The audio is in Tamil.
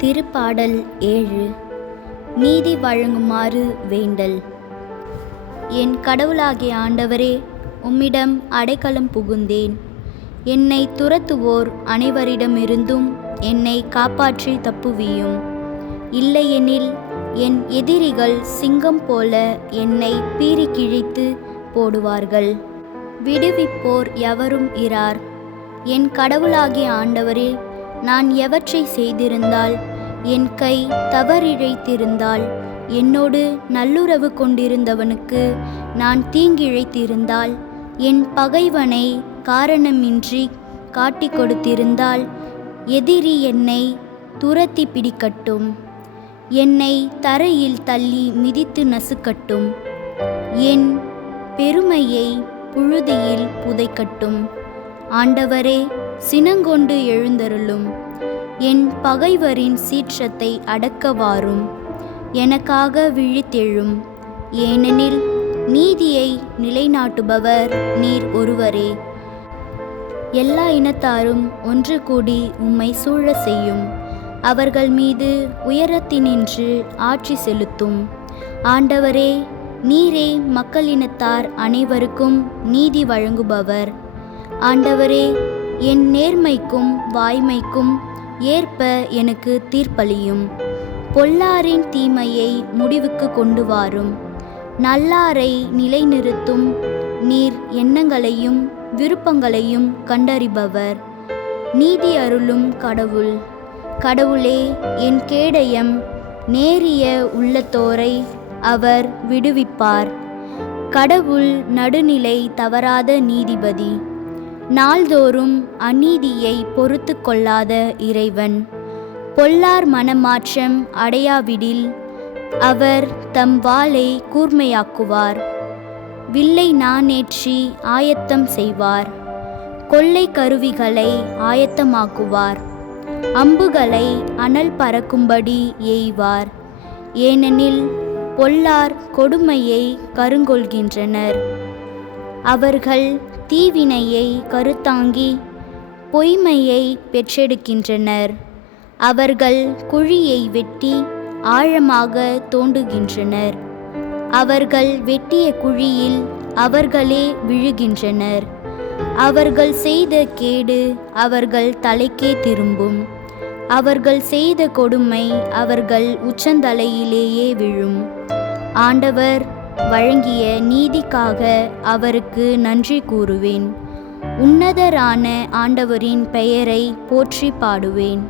திருப்பாடல் 7. நீதி வழங்குமாறு வேண்டல். என் கடவுளாகிய ஆண்டவரே, உம்மிடம் அடைக்கலம் புகுந்தேன். என்னை துரத்துவோர் அனைவரிடமிருந்தும் என்னை காப்பாற்றி தப்புவியும். இல்லையெனில் என் எதிரிகள் சிங்கம் போல என்னை பீறி கிழித்து போடுவார்கள். விடுவிப்போர் எவரும் இரார். என் கடவுளாகிய ஆண்டவரே, நான் எவற்றை செய்திருந்தால், என் கை தவறிழைத்திருந்தால், என்னோடு நல்லுறவு கொண்டிருந்தவனுக்கு நான் தீங்கிழைத்திருந்தால், என் பகைவனை காரணமின்றி காட்டிக் கொடுத்திருந்தால், எதிரி என்னை துரத்தி பிடிக்கட்டும், என்னை தரையில் தள்ளி மிதித்து நசுக்கட்டும், என் பெருமையை புழுதியில் புதைக்கட்டும். ஆண்டவரே, சினங்கொண்டு எழுந்தருளும். என் பகைவரின் சீற்றத்தை அடக்க வாரும். எனக்காக விழித்தெழும். ஏனெனில் நீதியை நிலைநாட்டுபவர் நீர் ஒருவரே. எல்லா இனத்தாரும் ஒன்று கூடி உம்மை சூழ செய்யும். அவர்கள் மீது உயரத்தினின்று ஆட்சி செலுத்தும். ஆண்டவரே, நீரே மக்களினத்தார் அனைவருக்கும் நீதி வழங்குபவர். ஆண்டவரே, என் நேர்மைக்கும் வாய்மைக்கும் ஏற்ப எனக்கு தீர்ப்பளியும். பொல்லாரின் தீமையை முடிவுக்கு கொண்டு வாரும். நல்லாரை நிலைநிறுத்தும். நீர் எண்ணங்களையும் விருப்பங்களையும் கண்டறிபவர். நீதி அருளும் கடவுள். கடவுளே, என் கேடயம் நேரிய உள்ளத்தோரை அவர் விடுவிப்பார். கடவுள் நடுநிலை தவறாத நீதிபதி. நாள்தோறும் அநீதியை பொறுத்து கொள்ளாத இறைவன். பொல்லார் மனமாற்றம் அடையாவிடில் அவர் தம் வாளை கூர்மையாக்குவார். வில்லை நாணேற்றி ஆயத்தம் செய்வார். கொள்ளை கருவிகளை ஆயத்தமாக்குவார். அம்புகளை அனல் பறக்கும்படி ஏய்வார். ஏனெனில் பொல்லார் கொடுமையை கருங்கொள்கின்றனர். அவர்கள் தீவினையை கருத்தாங்கி பொய்மையை பெற்றெடுக்கின்றனர். அவர்கள் குழியை வெட்டி ஆழமாக தோண்டுகின்றனர். அவர்கள் வெட்டிய குழியில் அவர்களே விழுகின்றனர். அவர்கள் செய்த கேடு அவர்கள் தலைக்கே திரும்பும். அவர்கள் செய்த கொடுமை அவர்கள் உச்சந்தலையிலேயே விழும். ஆண்டவர் வழங்கிய நீதிக்காக அவருக்கு நன்றி கூறுவேன். உன்னதரான ஆண்டவரின் பெயரை போற்றி பாடுவேன்.